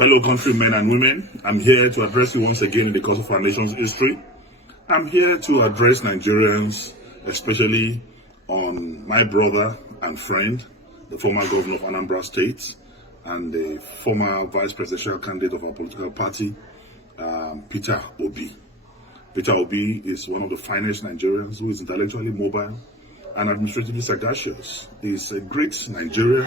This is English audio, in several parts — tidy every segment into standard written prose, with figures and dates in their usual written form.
Fellow countrymen and women, I'm here to address you once again in the course of our nation's history. I'm here to address Nigerians, especially on my brother and friend, the former governor of Anambra State, and the former vice presidential candidate of our political party, Peter Obi. Peter Obi is one of the finest Nigerians who is intellectually mobile and administratively sagacious. He's a great Nigerian,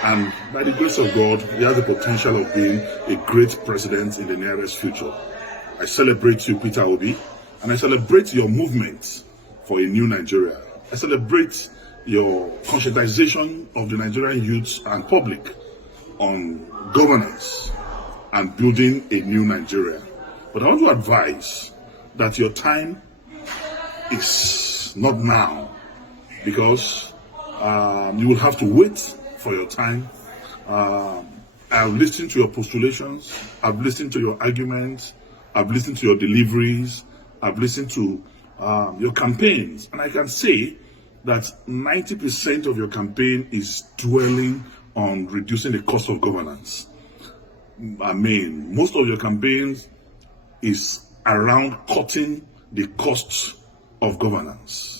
and by the grace of God, he has the potential of being a great president in the nearest future. I celebrate you, Peter Obi, and I celebrate your movement for a new Nigeria. I celebrate your conscientization of the Nigerian youth and public on governance and building a new Nigeria. But I want to advise that your time is not now, because you will have to wait for your time. I've listened to your postulations, I've listened to your arguments, I've listened to your deliveries, I've listened to your campaigns, and I can say that 90% of your campaign is dwelling on reducing the cost of governance. I mean, most of your campaigns is around cutting the costs of governance.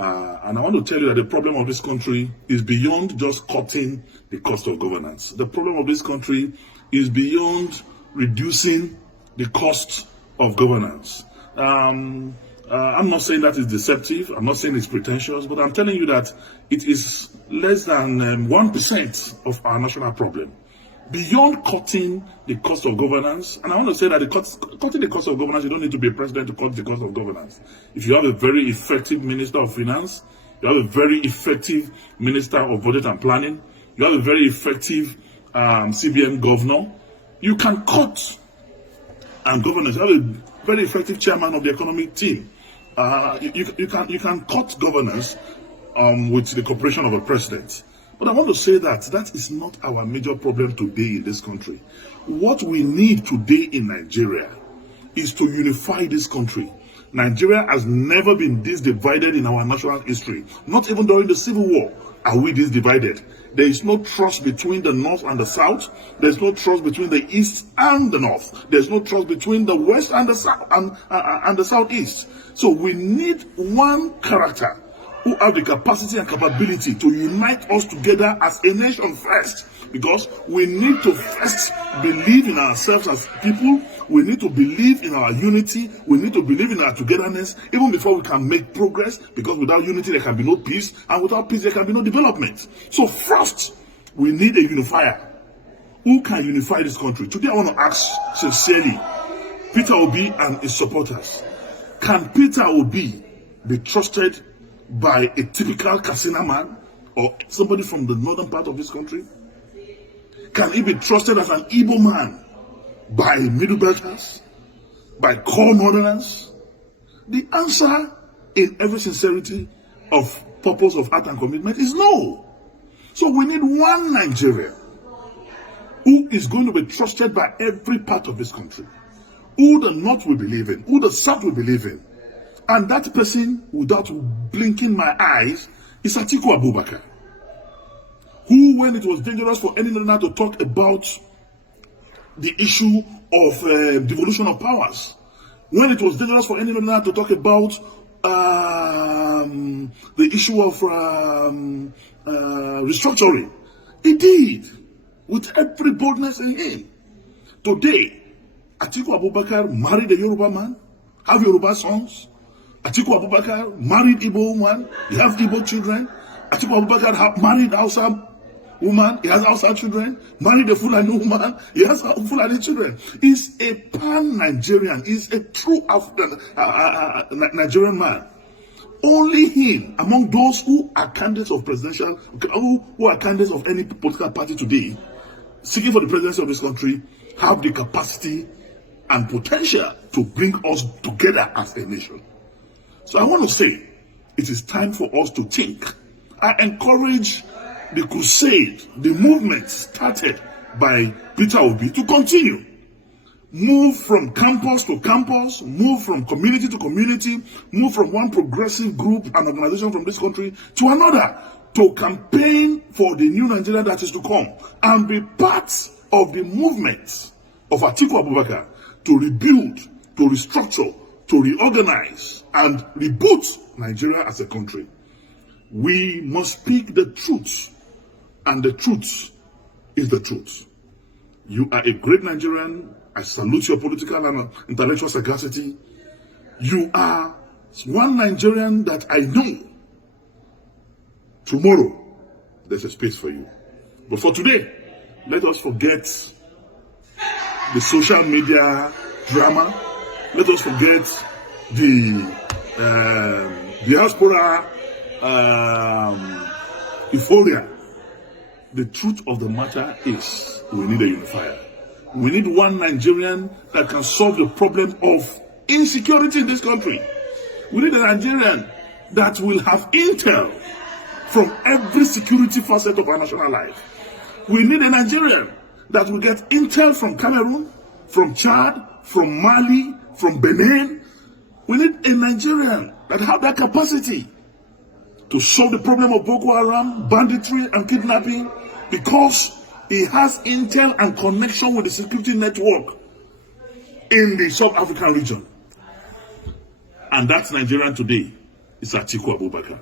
And I want to tell you that the problem of this country is beyond just cutting the cost of governance. The problem of this country is beyond reducing the cost of governance. I'm not saying that is deceptive, I'm not saying it's pretentious, but I'm telling you that it is less than 1% of our national problem. Beyond cutting the cost of governance, and I want to say that cutting the cost of governance, you don't need to be a president to cut the cost of governance. If you have a very effective Minister of Finance, you have a very effective Minister of Budget and Planning, you have a very effective CBN governor, you can cut governance. You have a very effective chairman of the economic team. You can cut governance with the cooperation of a president. But I want to say that that is not our major problem today in this country. What we need today in Nigeria is to unify this country. Nigeria has never been this divided in our national history. Not even during the Civil War are we this divided. There is no trust between the North and the South. There is no trust between the East and the North. There is no trust between the West and the South and the Southeast. So we need one character who have the capacity and capability to unite us together as a nation first, because we need to first believe in ourselves as people. We need to believe in our unity. We need to believe in our togetherness even before we can make progress, because without unity there can be no peace, and without peace there can be no development. So first, we need a unifier. Who can unify this country? Today I want to ask sincerely Peter Obi and his supporters, can Peter Obi be trusted by a typical Katsina man or somebody from the northern part of this country? Can he be trusted as an Igbo man by Middle Belters, by core northerners? The answer, in every sincerity of purpose of heart and commitment, is no. So we need one Nigeria who is going to be trusted by every part of this country, who the North will believe in, who the South will believe in. And that person, without blinking my eyes, is Atiku Abubakar, who, when it was dangerous for any northerner to talk about the issue of devolution of powers, when it was dangerous for any northerner to talk about the issue of restructuring, he did, with every boldness in him. Today, Atiku Abubakar married a Yoruba man, have Yoruba sons. Atiku Abubakar married Igbo woman, he has Igbo children. Atiku Abubakar married Hausa woman, he has Hausa children. Married a Fulani woman, he has Fulani children. He's a pan-Nigerian, he's a true African Nigerian man. Only him, among those who are candidates of presidential, who are candidates of any political party today, seeking for the presidency of this country, have the capacity and potential to bring us together as a nation. So I want to say, it is time for us to think. I encourage the crusade, the movement started by Peter Obi to continue. Move from campus to campus, move from community to community, move from one progressive group and organization from this country to another, to campaign for the new Nigeria that is to come, and be part of the movement of Atiku Abubakar to rebuild, to restructure, to reorganize, and reboot Nigeria as a country. We must speak the truth, and the truth is the truth. You are a great Nigerian. I salute your political and intellectual sagacity. You are one Nigerian that I know. Tomorrow, there's a space for you. But for today, let us forget the social media drama. Let us forget the diaspora euphoria. The truth of the matter is we need a unifier. We need one Nigerian that can solve the problem of insecurity in this country. We need a Nigerian that will have intel from every security facet of our national life. We need a Nigerian that will get intel from Cameroon, from Chad, from Mali, from Benin. We need a Nigerian that have that capacity to solve the problem of Boko Haram, banditry, and kidnapping, because he has intel and connection with the security network in the South African region. And that's Nigerian today. It's Atiku Abubakar.